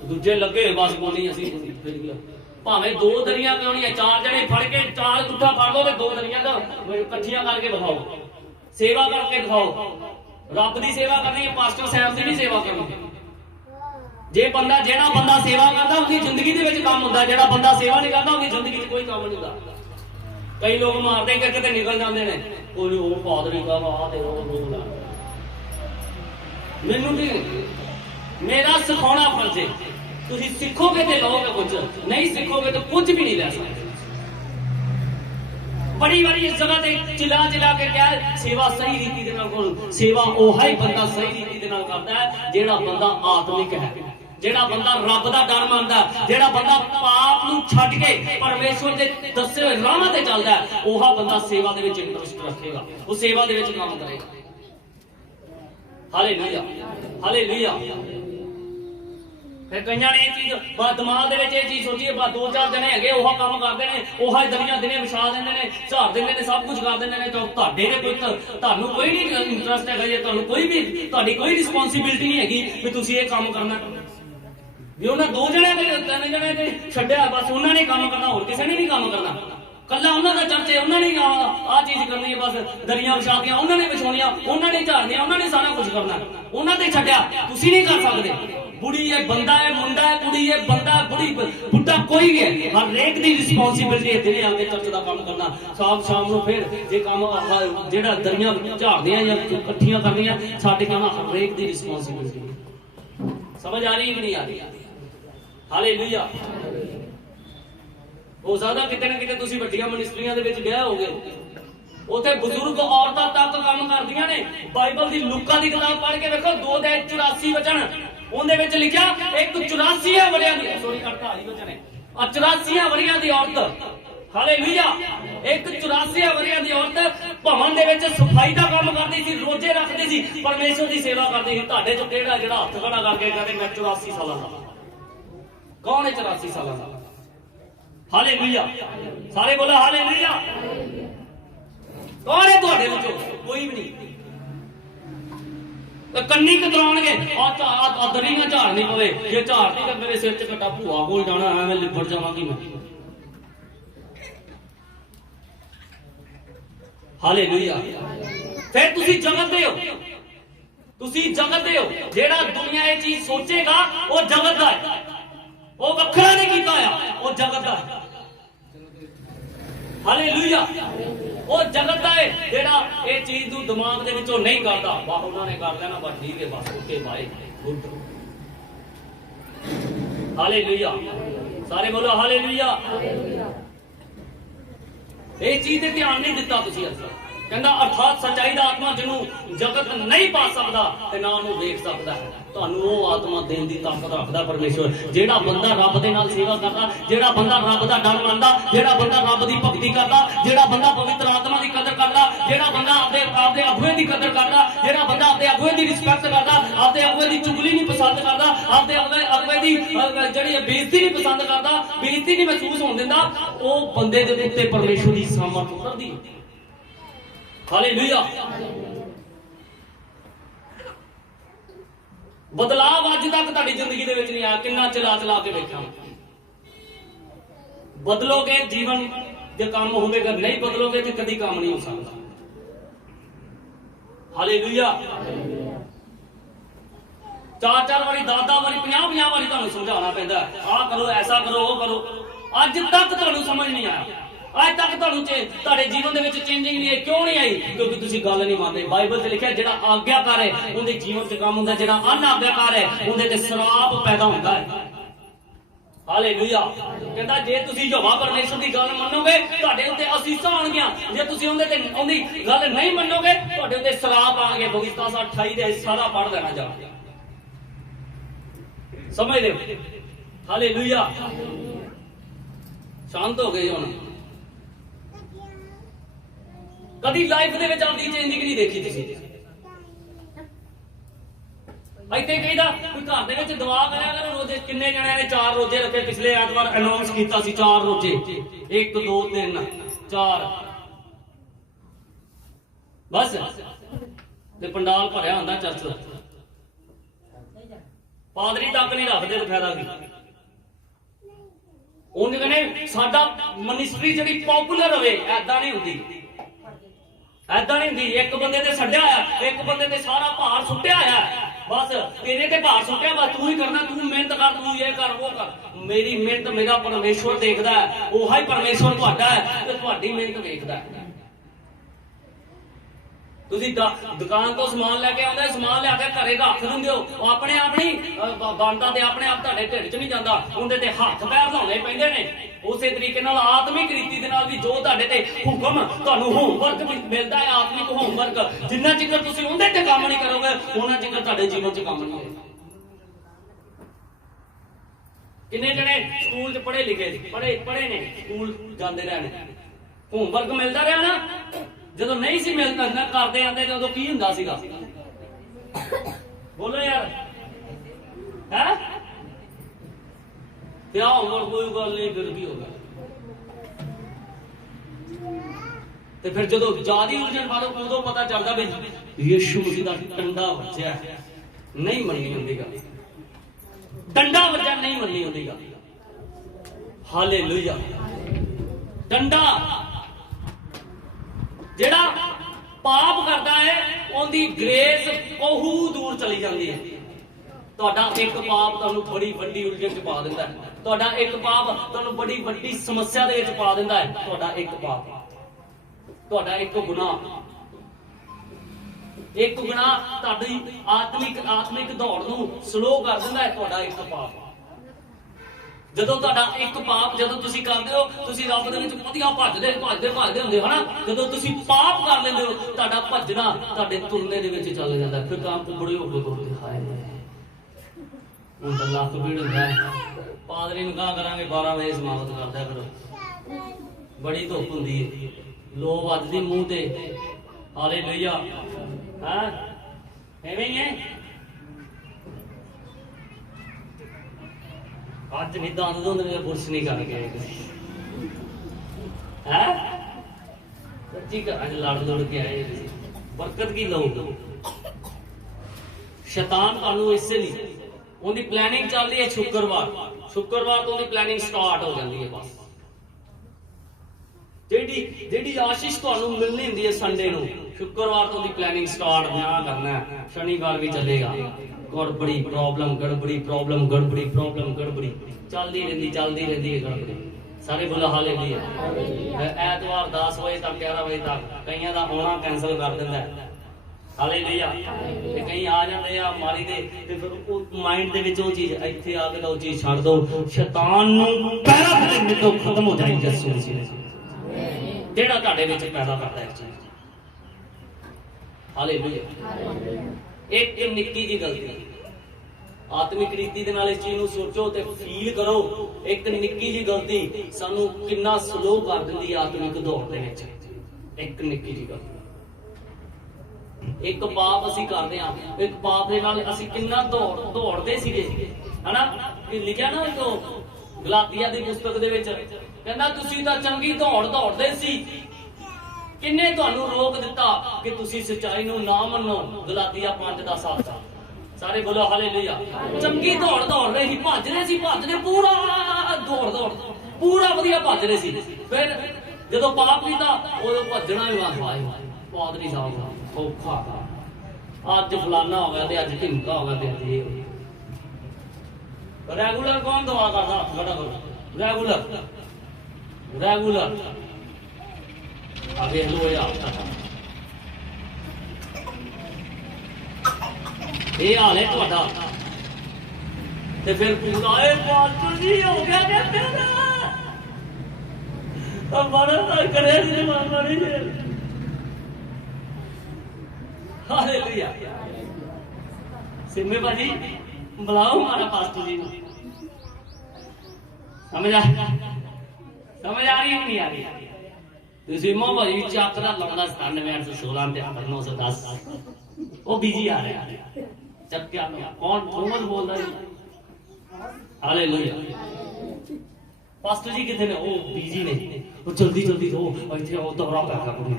ਦੂਜੇ ਲੱਗੇ ਬਸ ਬੋਲੀ ਅਸੀਂ। ਫਿਰ ਗਿਆ ਭਾਵੇਂ ਦੋ ਦਰੀਆਂ ਕਿਉਂ ਨਹੀਂ ਚਾਰ ਜਣੇ ਫੜ ਕੇ, ਚਾਰ ਗੁੱਠਾ ਫੜ ਲਓ ਤੇ ਦੋ ਦਰੀਆਂ ਦਾ ਇਕੱਠੀਆਂ ਕਰਕੇ ਦਿਖਾਓ ਸੇਵਾ ਕਰਕੇ ਦਿਖਾਓ ਰੱਬ ਦੀ ਸੇਵਾ ਕਰਨੀ ਹੈ, ਪਾਸਟਰ ਸਾਹਿਬ ਦੀ ਨਹੀਂ ਸੇਵਾ ਕਰਨੀ ਜੇ ਬੰਦਾ, ਜਿਹੜਾ ਬੰਦਾ ਸੇਵਾ ਕਰਦਾ, ਉਹਦੀ ਜ਼ਿੰਦਗੀ ਦੇ ਵਿੱਚ ਕੰਮ ਹੁੰਦਾ। ਜਿਹੜਾ ਬੰਦਾ ਸੇਵਾ ਨਹੀਂ ਕਰਦਾ, ਉਹਦੀ ਜ਼ਿੰਦਗੀ 'ਚ ਕੋਈ ਕੰਮ ਨਹੀਂ ਹੁੰਦਾ। ਕਈ ਲੋਕ ਮਾਰਦੇ ਕਿ ਕਿਤੇ ਨਿਕਲ ਜਾਂਦੇ ਨੇ। ਉਹ ਉਹ ਪਾਦਰੀ ਦਾ ਆ ਤੇ ਉਹ ਬੋਲਦਾ ਮੈਨੂੰ ਵੀ ਮੇਰਾ ਸਿਖਾਉਣਾ ਫਰਜ਼ ਹੈ। ਤੁਸੀਂ ਸਿੱਖੋਗੇ ਤੇ ਲਓਗੇ ਕੁਝ ਨਹੀਂ ਸਿੱਖੋਗੇ ਤਾਂ ਕੁਝ ਵੀ ਨਹੀਂ ਲੈ ਸਕਦੇ। ਬੜੀ ਵਾਰੀ ਇਸ ਜਗ੍ਹਾ ਤੇ ਚਿਲਾ ਚਿਲਾ ਕੇ ਕਿਹਾ ਸੇਵਾ ਸਹੀ ਰੀਤੀ ਦੇ ਨਾਲ ਕਰੋ। ਸੇਵਾ ਉਹ ਹੀ ਬੰਦਾ ਸਹੀ ਰੀਤੀ ਦੇ ਨਾਲ ਕਰਦਾ ਹੈ ਜਿਹੜਾ ਬੰਦਾ ਆਤਮਿਕ ਹੈ। ਜਿਹੜਾ ਬੰਦਾ ਰੱਬ ਦਾ ਡਰ ਮੰਨਦਾ ਜਿਹੜਾ ਬੰਦਾ ਪਾਪ ਨੂੰ ਛੱਡ ਕੇ ਪਰਮੇਸ਼ਵਰ ਦੇ ਦੱਸੇ ਹੋਏ ਰਾਹਾਂ ਤੇ ਚੱਲਦਾ ਹੈ, ਉਹ ਬੰਦਾ ਸੇਵਾ ਦੇ ਵਿੱਚ ਇੰਟਰਸਟ ਰੱਖੇਗਾ। ਉਹ ਸੇਵਾ ਦੇ ਵਿੱਚ ਕੰਮ ਕਰੇਗਾ। Hallelujah hallelujah. ਫਿਰ ਕਈਆਂ ਨੇ ਇਹ ਚੀਜ਼, ਬਾ ਦਿਮਾਗ ਦੇ ਵਿੱਚ ਇਹ ਚੀਜ਼ ਸੋਚੀ ਬਾ ਦੋ ਚਾਰ ਜਣੇ ਹੈਗੇ, ਉਹ ਕੰਮ ਕਰਦੇ ਨੇ, ਉਹ ਦਰੀਆਂ ਦਿਨੇ ਵਿਛਾ ਦਿੰਦੇ ਨੇ, ਝਾੜ ਦਿੰਦੇ ਨੇ, ਸਭ ਕੁਝ ਕਰ ਦਿੰਦੇ ਨੇ, ਤਾਂ ਤੁਹਾਡੇ ਦੇ ਕੋਈ ਤੁਹਾਨੂੰ ਕੋਈ ਨਹੀਂ ਇੰਟਰਸਟ ਹੈਗਾ ਜੇ, ਤੁਹਾਨੂੰ ਕੋਈ ਵੀ, ਤੁਹਾਡੀ ਕੋਈ ਰਿਸਪੌਂਸਿਬਿਲਟੀ ਨਹੀਂ ਹੈਗੀ ਵੀ ਤੁਸੀਂ ਇਹ ਕੰਮ ਕਰਨਾ ਵੀ ਉਹਨਾਂ ਦੋ ਜਣੇ ਦੇ, ਤਿੰਨ ਜਣੇ ਦੇ ਛੱਡਿਆ, ਬਸ ਉਹਨਾਂ ਨੇ ਕੰਮ ਕਰਨਾ, ਹੋਰ ਕਿਸੇ ਨੇ ਨਹੀਂ ਕੰਮ ਕਰਨਾ। ਕੱਲਾ ਉਹਨਾਂ ਦਾ ਚਰਚੇ, ਉਹਨਾਂ ਨੇ ਆ ਚੀਜ਼ ਕਰਨੀ ਹੈ, ਬਸ ਦਰੀਆਂ ਵਿਛਾਤੀਆਂ ਉਹਨਾਂ ਨੇ ਵਿਛਾਉਣੀਆਂ, ਉਹਨਾਂ ਨੇ ਝਾੜਨੀਆਂ, ਉਹਨਾਂ ਨੇ ਸਾਰਾ ਕੁਝ ਕਰਨਾ। ਉਹਨਾਂ ਤੇ ਛੱਡਿਆ, ਤੁਸੀਂ ਨਹੀਂ ਕਰ ਸਕਦੇ। ਬੁੜੀ ਹੈ ਬੰਦਾ ਹੈ, ਮੁੰਡਾ ਹੈ ਕੁੜੀ ਹੈ ਬੰਦਾ ਬੁੜੀ ਬੁੱਢਾ ਕੋਈ ਵੀ ਹੈ। ਹਰੇਕ ਦੀ ਰਿਸਪੌਂਸਿਬਿਲਟੀ ਹੈ ਦਿਨੇ ਆ ਚਰਚ ਦਾ ਕੰਮ ਕਰਨਾ। ਸ਼ਾਮ ਸ਼ਾਮ ਨੂੰ ਫਿਰ ਜੇ ਕੰਮ ਜਿਹੜਾ ਦਰੀਆਂ ਝਾੜਦੇ ਆ ਜਾਂ ਇਕੱਠੀਆਂ ਕਰਨੀਆਂ, ਸਾਡੇ ਕੰਮ ਹਰੇਕ ਦੀ ਰਿਸਪੌਂਸਿਬਿਲਟੀ ਸਮਝ ਆ ਰਹੀ ਕਿ ਨਹੀਂ ਆ ਰਹੀ? ਹਾਲੇਲੂਇਆ ਹੋ ਸਕਦਾ ਕਿਤੇ ਨਾ ਕਿਤੇ ਤੁਸੀਂ ਵੱਡੀਆਂ ਮਿਨਿਸਟਰੀਆਂ ਦੇ ਵਿੱਚ ਗਏ ਹੋਗੇ। ਉਥੇ ਬਜ਼ੁਰਗ ਔਰਤਾਂ ਤੱਕ ਕੰਮ ਕਰਦੀਆਂ ਨੇ। ਬਾਈਬਲ ਦੀ ਲੂਕਾ ਦੀ ਕਿਤਾਬ ਪੜ੍ਹ ਕੇ ਵੇਖੋ 2 ਦੇ 84 ਵਚਨ। ਉਹਦੇ ਵਿੱਚ ਲਿਖਿਆ, ਇੱਕ 84 ਵਰਿਆਂ ਦੀ ਸੋਰੀ 48 ਵਚਨ ਹੈ। 84 ਵਰਿਆਂ ਦੀ ਔਰਤ। ਹਾਲੇਲੂਇਆ। ਇੱਕ 84 ਵਰਿਆਂ ਦੀ ਔਰਤ, ਭਵਨ ਦੇ ਵਿੱਚ ਸਫ਼ਾਈ ਦਾ ਕੰਮ ਕਰਦੀ ਸੀ, ਰੋਜ਼ੇ ਰੱਖਦੀ ਸੀ, ਪਰਮੇਸ਼ਰ ਦੀ ਸੇਵਾ ਕਰਦੀ ਸੀ। ਤੁਹਾਡੇ ਚੋਂ ਕਿਹੜਾ ਜਿਹੜਾ ਹੱਥ ਖੜਾ ਕਰਕੇ ਕਹਿੰਦੇ, ਮੈਂ 84 ਸਾਲਾਂ ਦਾ। ਕੌਣ ਹੈ 84 ਸਾਲਾਂ ਦਾ? ਹਾਲੇਲੂਇਆ। ਸਾਰੇ ਬੋਲੋ ਹਾਲੇਲੂਇਆ। ਕੌਣ ਹੈ ਤੁਹਾਡੇ ਵਿੱਚੋਂ? ਕੋਈ ਵੀ ਨਹੀਂ। ਕੰਨੀ ਕਤਰਾਉਣਗੇ। ਆ ਆ ਦਰੀ ਨਾ ਝਾੜ ਨਹੀਂ ਪਵੇ। ਜੇ ਝਾੜ ਤਾਂ ਮੇਰੇ ਸਿਰ 'ਚ ਕੱਟਾ ਭੂਆ ਕੋਲ ਜਾਣਾ, ਐਵੇਂ ਲਿਪੜ ਜਾਵਾਂਗੀ ਮੈਂ। ਹਾਲੇਲੂਇਆ। ਫਿਰ ਤੁਸੀਂ ਜਗਤ ਦੇ ਹੋ। ਤੁਸੀਂ ਜਗਤ ਦੇ ਹੋ। ਜਿਹੜਾ ਦੁਨੀਆ ਇਹ ਚੀਜ਼ ਸੋਚੇਗਾ, ਉਹ ਜਗਤ ਦਾ ਹੈ। ਉਹ ਵੱਖਰਾ ਨਹੀਂ ਕੀਤਾ ਆ ਉਹ ਜਗਤ ਦਾ ਹੈ। ਹਾਲੇਲੂਇਆ। ਉਹ ਜਗਤ ਦਾ ਹੈ ਜਿਹੜਾ ਇਹ ਚੀਜ਼ ਨੂੰ ਦਿਮਾਗ ਦੇ ਵਿੱਚੋਂ ਨਹੀਂ ਕਰਦਾ ਵਾਹ, ਉਹਨਾਂ ਨੇ ਕਰ ਲੈਣਾ, ਬਸ ਠੀਕ ਹੈ, ਬਸ ਓਕੇ ਬਾਏ ਗੁੱਡ। ਹਾਲੇਲੂਇਆ ਸਾਰੇ ਬੋਲੋ ਹਾਲੇਲੂਇਆ ਇਹ ਚੀਜ਼ ਤੇ ਧਿਆਨ ਨਹੀਂ ਦਿੱਤਾ ਤੁਸੀਂ ਅਸਲ ਕਹਿੰਦਾ, ਅਰਥਾਤ ਸਚਾਈ ਦਾ ਆਤਮਾ ਜਿਹਨੂੰ ਜਗਤ ਨਹੀਂ ਪਾ ਸਕਦਾ, ਤੇ ਨਾ ਉਹਨੂੰ ਵੇਖ ਸਕਦਾ ਹੈ। ਤੁਹਾਨੂੰ ਉਹ ਆਤਮਾ ਦੇਣ ਦੀ ਤਾਕਤ ਰੱਖਦਾ ਪਰਮੇਸ਼ਵਰ, ਜਿਹੜਾ ਬੰਦਾ ਰੱਬ ਦੇ ਨਾਲ ਸੇਵਾ ਕਰਦਾ, ਜਿਹੜਾ ਬੰਦਾ ਰੱਬ ਦਾ ਡਰ ਮੰਨਦਾ, ਜਿਹੜਾ ਬੰਦਾ ਰੱਬ ਦੀ ਭਗਤੀ ਕਰਦਾ, ਜਿਹੜਾ ਬੰਦਾ ਪਵਿੱਤਰ ਆਤਮਾ ਦੀ ਕਦਰ ਕਰਦਾ, ਜਿਹੜਾ ਬੰਦਾ ਆਪਦੇ ਆਪਦੇ ਅਗੁਏ ਦੀ ਕਦਰ ਕਰਦਾ, ਜਿਹੜਾ ਬੰਦਾ ਆਪਦੇ ਅਗੁਏ ਦੀ ਰਿਸਪੈਕਟ ਕਰਦਾ, ਆਪਦੇ ਅਗੁਏ ਦੀ ਚੁਗਲੀ ਨਹੀਂ ਪਸੰਦ ਕਰਦਾ, ਆਪਦੇ ਅਗੁਏ ਅਗੁਏ ਦੀ ਜਿਹੜੀ ਹੈ ਬੇਇੱਜ਼ਤੀ ਨਹੀਂ ਪਸੰਦ ਕਰਦਾ, ਬੇਇੱਜ਼ਤੀ ਨਹੀਂ ਮਹਿਸੂਸ ਹੋਣ ਦਿੰਦਾ, ਉਹ ਬੰਦੇ ਦੇ ਉੱਤੇ ਪਰਮੇਸ਼ਵਰ ਦੀ ਸਾਮਰਥ ਉਤਰਦੀ ਹਾਲੇਲੂਇਆ ਬਦਲਾਵ ਅੱਜ ਤੱਕ ਤੁਹਾਡੀ ਜ਼ਿੰਦਗੀ ਦੇ ਵਿੱਚ ਨਹੀਂ ਆਇਆ, ਕਿੰਨਾ ਚਲਾ ਚਲਾ ਕੇ ਵੇਖਾਂ। ਬਦਲੋਗੇ ਜੀਵਨ ਜੇ ਕੰਮ ਹੋਵੇਗਾ, ਨਹੀਂ ਬਦਲੋਗੇ ਤੇ ਕਦੀ ਕੰਮ ਨਹੀਂ ਹੋ ਸਕਦਾ। ਹਾਲੇਲੂਇਆ। ਚਾਰ ਚਾਰ ਵਾਰੀ ਦਸ ਦਸ ਵਾਰੀ 50 50 ਵਾਰੀ ਤੁਹਾਨੂੰ ਸਮਝਾਉਣਾ ਪੈਂਦਾ ਆਹ ਕਰੋ, ਐਸਾ ਕਰੋ, ਉਹ ਕਰੋ। ਅੱਜ ਤੱਕ ਤੁਹਾਨੂੰ ਸਮਝ ਨਹੀਂ ਆਇਆ। ਅੱਜ ਤੱਕ ਤੁਹਾਨੂੰ ਤੁਹਾਡੇ ਜੀਵਨ ਦੇ ਵਿੱਚ ਚੇਂਜਿੰਗ ਨਹੀਂ ਆਈ ਕਿਉਂ ਨਹੀਂ ਆਈ? ਕਿਉਂਕਿ ਤੁਸੀਂ ਗੱਲ ਨਹੀਂ ਮੰਨਦੇ। ਬਾਈਬਲ 'ਚ ਲਿਖਿਆ, ਜਿਹੜਾ ਆਗਿਆਕਾਰ ਹੈ, ਉਹਦੇ ਜੀਵਨ 'ਚ ਕੰਮ ਹੁੰਦਾ, ਜਿਹੜਾ ਅਨਾਗਿਆਕਾਰ ਹੈ, ਉਹਦੇ ਤੇ ਸਰਾਪ ਪੈਦਾ ਹੁੰਦਾ ਹੈ। ਹਾਲੇਲੂਇਆ ਕਹਿੰਦਾ, ਜੇ ਤੁਸੀਂ ਯਹੋਵਾ ਪਰਮੇਸ਼ਰ ਦੀ ਗੱਲ ਮੰਨੋਗੇ, ਤੁਹਾਡੇ ਉੱਤੇ ਅਸੀਸਾਂ ਆਉਣਗੀਆਂ। ਜੇ ਤੁਸੀਂ ਉਹਦੇ ਤੇ ਉਹਦੀ ਗੱਲ ਨਹੀਂ ਮੰਨੋਗੇ, ਤੁਹਾਡੇ ਉੱਤੇ ਸਰਾਪ ਆਣਗੇ ਬਗਿਸਤਾ 28 ਦੇ ਸਾਰਾ ਪੜ ਲੈਣਾ ਜਾ ਕੇ। ਸਮਝ ਹਾਲੇਲੂਇਆ ਸ਼ਾਂਤ ਹੋ ਗਏ ਹੁਣ। ਕਦੀ ਲਾਈਫ ਦੇ ਵਿੱਚ ਆਪਦੀ ਚੇਂਜਿੰਗ ਨਹੀਂ ਦੇਖੀ ਤੁਸੀਂ। ਇੱਥੇ ਕਹਿੰਦਾ, ਕੋਈ ਘਰ ਦੇ ਵਿੱਚ ਦੁਆ ਕਰਿਆ ਕਰੋ ਰੋਜ਼ੇ, ਕਿੰਨੇ ਜਣਿਆਂ ਨੇ ਚਾਰ ਰੋਜ਼ੇ ਰੱਖੇ, ਪਿਛਲੇ ਐਤਵਾਰ ਅਨਾਉਂਸ ਕੀਤਾ ਸੀ ਚਾਰ ਰੋਜ਼ੇ। 1 2 3 4 ਬਸ। ਤੇ ਪੰਡਾਲ ਭਰਿਆ ਹੁੰਦਾ ਚਰਚ ਦਾ। ਪਾਦਰੀ ਤੱਕ ਨਹੀਂ ਰੱਖਦੇ ਤੇ ਫਾਇਦਾ ਕੀ? ਉਹਨੇ ਕਹਿੰਦੇ, ਸਾਡਾ ਮਿਨਿਸਟਰੀ ਜਿਹੜੀ ਪਪੂਲਰ ਹੋਵੇ ਐਦਾਂ ਨਹੀਂ ਹੁੰਦੀ। ਐਦਾਂ ਨਹੀਂ ਹੁੰਦੀ, ਇੱਕ ਬੰਦੇ ਤੇ ਛੱਡਿਆ ਆ, ਇੱਕ ਬੰਦੇ ਤੇ ਸਾਰਾ ਭਾਰ ਸੁੱਟਿਆ ਆ। ਬਸ ਤੇਰੇ ਤੇ ਭਾਰ ਸੁੱਟਿਆ ਬਸ ਤੂੰ ਹੀ ਕਰਨਾ, ਤੂੰ ਮਿਹਨਤ ਕਰ, ਤੂੰ ਇਹ ਕਰ, ਉਹ ਕਰ। ਮੇਰੀ ਮਿਹਨਤ ਮੇਰਾ ਪਰਮੇਸ਼ਵਰ ਦੇਖਦਾ ਹੈ, ਉਹ ਪਰਮੇਸ਼ਵਰ ਤੁਹਾਡਾ ਹੈ ਤੇ ਤੁਹਾਡੀ ਮਿਹਨਤ ਵੇਖਦਾ ਹੈ। ਤੁਸੀਂ ਦੁਕਾਨ ਤੋਂ ਸਮਾਨ ਲੈ ਕੇ ਆਉਂਦੇ ਸਮਾਨ ਲਿਆ ਕੇ ਘਰੇ ਰੱਖ ਦਿੰਦੇ ਹੋ। ਉਹ ਆਪਣੇ ਆਪ ਨਹੀਂ ਅਹ, ਤੇ ਆਪਣੇ ਆਪ ਤੁਹਾਡੇ ਢਿੱਡ 'ਚ ਨਹੀਂ ਜਾਂਦਾ। ਉਹਦੇ ਤੇ ਹੱਥ ਪੈਰ ਲਾਉਣੇ ਪੈਂਦੇ ਨੇ। ਉਸੇ ਤਰੀਕੇ ਨਾਲ ਆਤਮਿਕ ਰੀਤੀ ਦੇ ਨਾਲ ਵੀ ਜੋ ਤੁਹਾਡੇ ਤੇ ਹੁਕਮ ਤੁਹਾਨੂੰ ਹੋਮਵਰਕ ਮਿਲਦਾ ਹੈ ਆਤਮਿਕ ਹੋਮਵਰਕ ਜਿੰਨਾ ਚਿਰ ਤੁਸੀਂ ਉਹਦੇ ਤੇ ਕੰਮ ਨਹੀਂ ਕਰੋਗੇ ਉਹਨਾਂ ਚਿਰ ਤੁਹਾਡੇ ਜੀਵਨ 'ਚ ਕੰਮ ਨਹੀਂ ਹੋਏਗਾ ਕਿੰਨੇ ਜਣੇ ਸਕੂਲ 'ਚ ਪੜ੍ਹੇ ਲਿਖੇ ਪੜ੍ਹੇ ਪੜ੍ਹੇ ਨੇ ਸਕੂਲ ਜਾਂਦੇ ਰਹਿਣ। ਹੋਮਵਰਕ ਮਿਲਦਾ ਰਿਹਾ ਨਾ। ਜਦੋਂ ਨਹੀਂ ਸੀ ਮਿਲਦਾ ਨਾ ਕਰਦੇ ਆਂਦੇ ਉਦੋਂ ਕੀ ਹੁੰਦਾ ਸੀਗਾ? ਬੋਲੋ ਯਾਰ। ਹੈ? ਤੇ ਆ ਹੋਮਵਰਕ ਕੋਈ ਗੱਲ ਨਹੀਂ, ਫਿਰ ਕੀ ਹੋਗਾ ਤੇ ਫਿਰ ਜਦੋਂ ਜਿਆਦੀ ਉਲਝਣ ਵਾਲੋ ਉਦੋਂ ਪਤਾ ਚੱਲਦਾ ਵੀ ਯੀਸ਼ੂ ਮਸੀਹ ਦਾ ਡੰਡਾ ਵੱਜਿਆ। ਨਹੀਂ ਮੰਨੀ ਹੁੰਦੀ ਗੱਲ। ਡੰਡਾ ਵੱਜਾ ਨਹੀਂ ਮੰਨੀ ਹੁੰਦੀ ਗੱਲ। ਹਾਲੇਲੂਇਆ। ਡੰਡਾ ਜਿਹੜਾ ਪਾਪ ਕਰਦਾ ਹੈ, ਉਹਦੀ ਗ੍ਰੇਸ ਕੋਹੂ ਦੂਰ ਚਲੀ ਜਾਂਦੀ ਹੈ। ਤੁਹਾਡਾ ਇੱਕ ਪਾਪ ਤੁਹਾਨੂੰ ਬੜੀ ਵੱਡੀ ਉਲਝਣ ਚ ਪਾ ਦਿੰਦਾ ਹੈ। ਤੁਹਾਡਾ ਇੱਕ ਪਾਪ ਤੁਹਾਨੂੰ ਬੜੀ ਵੱਡੀ ਸਮੱਸਿਆ ਦੇ ਵਿੱਚ ਪਾ ਦਿੰਦਾ ਹੈ। ਤੁਹਾਡਾ ਇੱਕ ਪਾਪ। ਤੁਹਾਡਾ ਇੱਕ ਗੁਨਾਹ। ਇੱਕ ਗੁਨਾਹ ਤੁਹਾਡੀ ਆਤਮਿਕ ਆਤਮਿਕ ਦੌੜ ਨੂੰ ਸਲੋ ਕਰ ਦਿੰਦਾ ਹੈ। ਤੁਹਾਡਾ ਇੱਕ ਪਾਪ। ਜਦੋਂ ਤੁਹਾਡਾ ਇੱਕ ਪਾਪ ਜਦੋਂ ਤੁਸੀਂ ਕਰਦੇ ਹੋ, ਤੁਸੀਂ ਰੱਬ ਦੇ ਵਿੱਚ ਵਧੀਆ ਭੱਜਦੇ ਭੱਜਦੇ ਭੱਜਦੇ ਹੁੰਦੇ ਹੋ, ਹਨਾ? ਜਦੋਂ ਤੁਸੀਂ ਪਾਪ ਕਰ ਲੈਂਦੇ ਹੋ, ਤੁਹਾਡਾ ਭੱਜਣਾ ਤੁਹਾਡੇ ਤੁਰਨੇ ਦੇ ਵਿੱਚ ਚੱਲ ਜਾਂਦਾ। ਫਿਰ ਕੰਮ ਕੁੰਬੜੇ ਹੋ ਕੇ ਤੁਰਦੇ, ਹਾਏ ਹੁਣ ਤਾਂ ਲੱਖ ਭੀੜ ਹੁੰਦਾ। ਪਾਦਰੀ ਨੂੰ ਕਹਾ ਕਰਾਂਗੇ 12 ਵਜੇ ਸਮਾਪਤ ਕਰਦਾ ਫਿਰ। ਬੜੀ ਧੁੱਪ ਹੁੰਦੀ ਹੈ ਲੋ ਵੱਜਦੀ ਮੂੰਹ ਤੇ। ਹਾਲੇ ਲਈਆ ਹਾਂ? ਐਵੇਂ ਹੀ ਹੈ ਅੱਜ ਨਹੀਂ ਦੰਦ ਦੁੰਦ ਨੇ ਬੁਰਸ਼ ਨਹੀਂ ਕਰਕੇ ਆਏ ਹੈ? ਸੱਚੀ ਕਰ ਅੱਜ ਲੜ ਲੜ ਕੇ ਆਏ ਤੁਸੀਂ। ਬਰਕਤ ਕੀ ਲਓ ਸ਼ੈਤਾਨ ਤੁਹਾਨੂੰ ਇਸੇ ਲਈ। ਉਹਦੀ ਪਲੈਨਿੰਗ ਚੱਲਦੀ ਹੈ ਸ਼ੁੱਕਰਵਾਰ। ਸ਼ੁੱਕਰਵਾਰ ਤੋਂ ਉਹਦੀ ਪਲੈਨਿੰਗ ਸਟਾਰਟ ਹੋ ਜਾਂਦੀ ਹੈ ਬਸ। ਜਿਹੜੀ ਜਿਹੜੀ ਆਸ਼ੀਸ਼ ਤੁਹਾਨੂੰ ਮਿਲਣੀ ਹੁੰਦੀ ਹੈ ਸੰਡੇ ਨੂੰ ਸ਼ੁੱਕਰਵਾਰ ਤੋਂ ਦੀ ਪਲੈਨਿੰਗ ਸਟਾਰਟ ਵਿਆਹ ਕਰਨਾ ਸ਼ਨੀਵਾਰ ਵੀ ਚੱਲੇਗਾ। ਗੜਬੜੀ ਪ੍ਰੋਬਲਮ ਗੜਬੜੀ ਪ੍ਰੋਬਲਮ ਗੜਬੜੀ ਪ੍ਰੋਬਲਮ ਗੜਬੜੀ। ਚੱਲਦੀ ਰਹਿੰਦੀ ਚੱਲਦੀ ਰਹਿੰਦੀ ਹੈ ਗੜਬੜੀ। ਸਾਰੇ ਬੋਲਾ ਹਾਲੇ ਨਹੀਂ ਹੈ ਐਤਵਾਰ 10 ਵਜੇ ਤੱਕ 11 ਵਜੇ ਤੱਕ ਕਈਆਂ ਦਾ ਆਉਣਾ ਕੈਨਸਲ ਕਰ ਦਿੰਦਾ ਹਾਲੇ ਨਹੀਂ ਆ। ਤੇ ਕਈ ਆ ਜਾਂਦੇ ਆ ਮਾਰੀ ਦੇ, ਤੇ ਫਿਰ ਉਹ ਮਾਈਂਡ ਦੇ ਵਿੱਚ ਉਹ ਚੀਜ਼, ਇੱਥੇ ਆ ਕੇ ਤਾਂ ਉਹ ਚੀਜ਼ ਛੱਡ ਦੋ। ਸ਼ੈਤਾਨ ਨੂੰ ਪਹਿਲਾਂ ਤੇ ਮਿੱਟੋ ਖਤਮ ਹੋ ਜਾਏ ਜੱਸੂ ਜੀ ਜਿਹੜਾ ਤੁਹਾਡੇ ਵਿੱਚ ਪੈਦਾ ਕਰਦਾ ਹੈ ਚੀਜ਼। ਹਾਲੇਲੂਇਆ ਇੱਕ ਨਿੱਕੀ ਜੀ ਗਲਤੀ ਆਤਮਿਕ ਰੀਤੀ ਦੇ ਨਾਲ ਇਸ ਚੀਜ਼ ਨੂੰ ਸੋਚੋ ਤੇ ਫੀਲ ਕਰੋ। ਇੱਕ ਨਿੱਕੀ ਜੀ ਗਲਤੀ ਸਾਨੂੰ ਕਿੰਨਾ ਸਲੋ ਕਰ ਦਿੰਦੀ ਹੈ ਆਤਮਿਕ ਦੌੜ ਦੇ ਵਿੱਚ। ਇੱਕ ਨਿੱਕੀ ਜੀ ਗਲਤੀ। ਇੱਕ ਪਾਪ ਅਸੀਂ ਕਰਦੇ ਆ ਇੱਕ ਪਾਪ ਦੇ ਨਾਲ ਅਸੀਂ ਕਿੰਨਾ ਦੌੜ ਦੌੜਦੇ ਸੀਗੇ। ਹਨਾ? ਲਿਖਿਆ ਨਾ ਇੱਕ ਉਹ, ਗਲਾਤੀਆ ਦੀ ਪੁਸਤਕ ਦੇ ਵਿੱਚ। ਕਹਿੰਦਾ, ਤੁਸੀਂ ਤਾਂ ਚੰਗੀ ਦੌੜ ਦੌੜਦੇ ਸੀ। ਕਿੰਨੇ ਤੁਹਾਨੂੰ ਰੋਕ ਦਿੱਤਾ ਕਿ ਤੁਸੀਂ ਸੱਚਾਈ ਨੂੰ ਨਾ ਮੰਨੋ? ਗਲਾਤੀਆ 5 ਦਾ 7 ਸਾਰੇ ਬੋਲੋ ਹਾਲੇਲੂਇਆ। ਚੰਗੀ ਦੌੜ ਦੌੜ ਰਹੇ, ਭੱਜ ਰਹੇ ਸੀ, ਭੱਜ ਰਹੇ, ਪੂਰਾ ਦੌੜ ਦੌੜ, ਪੂਰਾ ਵਧੀਆ ਭੱਜ ਰਹੇ ਸੀ। ਫਿਰ ਜਦੋਂ ਪਾਪ ਕੀਤਾ, ਉਦੋਂ ਭੱਜਣਾ ਹੀ ਬੰਦ ਆਇਆ ਪਾਦਰੀ ਸਾਹਿਬ ਔਖਾ ਅੱਜ ਫਲਾਨਾ ਹੋ ਗਿਆ ਤੇ ਅੱਜ ਢਿੰਕਾ ਹੋ ਗਿਆ ਤੇ ਇਹ। ਰੈਗੂਲਰ ਕੌਣ ਦਵਾ ਕਰਦਾ? ਹੱਥ ਖੜਾ ਕਰੋ ਰੈਗੂਲਰ ਰੈਗੂਲਰ ਆ ਹਾਲ ਹੈ ਤੁਹਾਡਾ। ਤੇ ਫਿਰ ਪੂਰਾ ਇਹ ਪਾਸਟਰ ਜੀ ਹੋ ਗਿਆ ਕਿ ਤੇਰਾ। ਆ ਮਾਰਾ ਤਾਂ ਕਰਿਆ ਜੀ ਮਾਰਨਾ ਨਹੀਂ ਜੇ। ਹਾਲੇਲੂਇਆ। ਸਿੰਮੇ ਭਾਜੀ, ਬੁਲਾਓ ਮਾਰਾ ਪਾਸਟਰ ਜੀ ਨੂੰ। ਸਮਝ ਆ ਸਮਝ ਆ ਰਹੀ ਨਹੀਂ ਆ ਰਹੀ? ਤੁਸੀਂ ਮੋ ਭਾਜੀ ਲਾਉਂਦਾ 9716 ਤੇ 910 ਉਹ ਬਿਜ਼ੀ ਆ ਰਿਹਾ। ਚੱਕਿਆ ਨੂੰ। ਕੌਣ? ਕੌਣ ਬੋਲਦਾ ਜੀ। ਹਾਲੇਲੂਇਆ ਪਾਸਟਰ ਜੀ ਕਿੱਥੇ ਨੇ? ਉਹ ਬਿਜ਼ੀ ਨੇ। ਉਹ ਜਲਦੀ ਜਲਦੀ ਉਹ ਇੱਥੇ ਉਹ ਦੌਰਾ ਪੈ ਗਿਆ ਕੋਈ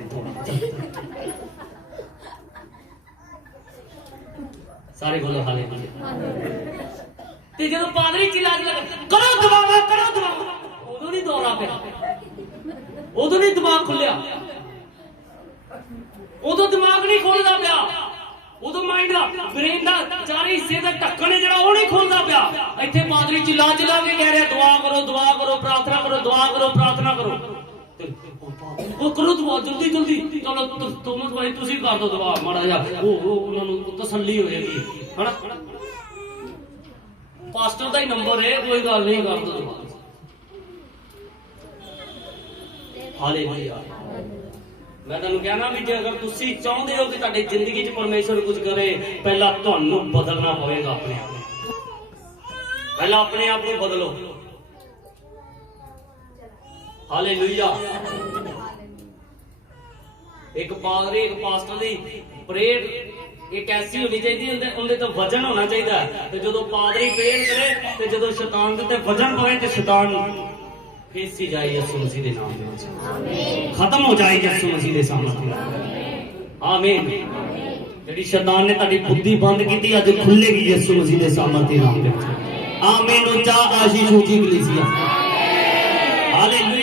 ਸਾਰੇ ਬੋਲੋ ਹਾਲੇਲੂਇਆ ਤੇ ਜਦੋਂ ਪਾਦਰੀ ਚਿਲਾ ਕਰੋ ਦਵਾਵਾ ਕਰੋ ਦਵਾਵਾ ਉਦੋਂ ਨਹੀਂ ਦੌਰਾ ਪਿਆ। ਉਦੋਂ ਨਹੀਂ ਦਿਮਾਗ ਖੁੱਲਿਆ। ਉਦੋਂ ਦਿਮਾਗ ਨਹੀਂ ਖੁੱਲਦਾ ਪਿਆ। ਉਦੋਂ ਮਾਈਂਡ ਦਾ ਬ੍ਰੇਨ ਦਾ, ਚਾਰੇ ਹਿੱਸੇ ਦਾ ਢੱਕਣ ਜਿਹੜਾ ਉਹ ਨਹੀਂ ਖੁੱਲਦਾ ਪਿਆ। ਇੱਥੇ ਪਾਦਰੀ ਚਿਲਾ ਚਿਲਾ ਕੇ ਕਹਿ ਰਿਹਾ, ਦੁਆ ਕਰੋ ਦੁਆ ਕਰੋ, ਪ੍ਰਾਰਥਨਾ ਕਰੋ, ਦੁਆ ਕਰੋ, ਪ੍ਰਾਰਥਨਾ ਕਰੋ। ਉਹ ਕਰੋ ਦੁਆ, ਜਲਦੀ ਜਲਦੀ। ਚਲੋ ਤੁਮ ਭਾਈ, ਤੁਸੀਂ ਕਰ ਦੋ ਦੁਆ, ਮਾੜਾ ਜਿਹਾ। ਉਹ ਉਹਨਾਂ ਨੂੰ ਤਸੱਲੀ ਹੋ ਜਾਏਗੀ ਹਨਾ? ਪਾਸਟਰ ਦਾ ਹੀ ਨੰਬਰ ਹੈ, ਕੋਈ ਗੱਲ ਨਹੀਂ, ਕਰ ਦੋ ਦੁਆ। ਹਾਲੇਲੂਇਆ ਮੈਂ ਤੁਹਾਨੂੰ ਕਹਿਣਾ ਵੀ ਜੇ ਅਗਰ ਤੁਸੀਂ ਚਾਹੁੰਦੇ ਹੋ ਕਿ ਤੁਹਾਡੀ ਜ਼ਿੰਦਗੀ 'ਚ ਪਰਮੇਸ਼ਰ ਕੁਝ ਕਰੇ, ਪਹਿਲਾਂ ਤੁਹਾਨੂੰ ਬਦਲਣਾ ਪਵੇਗਾ ਆਪਣੇ ਆਪ ਨੂੰ। ਪਹਿਲਾਂ ਆਪਣੇ ਆਪ ਨੂੰ ਬਦਲੋ। ਹਾਲੇਲੂਇਆ। ਇੱਕ ਪਾਦਰੀ, ਇੱਕ ਪਾਸਟਰ ਦੀ ਪ੍ਰੇਅਰ ਇੱਕ ਐਸੀ ਹੋਣੀ ਚਾਹੀਦੀ ਉਹਦੇ ਉਹਦੇ ਤੋਂ ਵਜਨ ਹੋਣਾ ਚਾਹੀਦਾ ਤੇ ਜਦੋਂ ਪਾਦਰੀ ਪ੍ਰੇਅਰ ਕਰੇ, ਤੇ ਜਦੋਂ ਸ਼ੈਤਾਨ ਦੇ ਤੇ ਵਜਨ ਪਵੇ, ਤੇ ਸ਼ੈਤਾਨ ਫੇਸੀ ਜਾਏ ਯਿਸੂ ਮਸੀਹ ਦੇ ਨਾਮ ਦੇ ਵਿੱਚ। ਖਤਮ ਹੋ ਜਾਈ ਯਿਸੂ ਮਸੀਹ ਦੇ ਸਾਹਮਣੇ ਆਮੀਨ। ਜਿਹੜੀ ਸ਼ੈਤਾਨ ਨੇ ਤੁਹਾਡੀ ਬੁੱਧੀ ਬੰਦ ਕੀਤੀ, ਅੱਜ ਖੁੱਲੇਗੀ ਯਿਸੂ ਮਸੀਹ ਦੇ ਸਾਹਮਣੇ ਨਾਮ ਦੇ ਵਿੱਚ। ਆਮੀਨ। ਉੱਚਾ ਆਸ਼ੀਸ਼ ਉੱਚੀ ਕਲੀਸਿਆ। ਹਾਲੇਲੂਇਆ।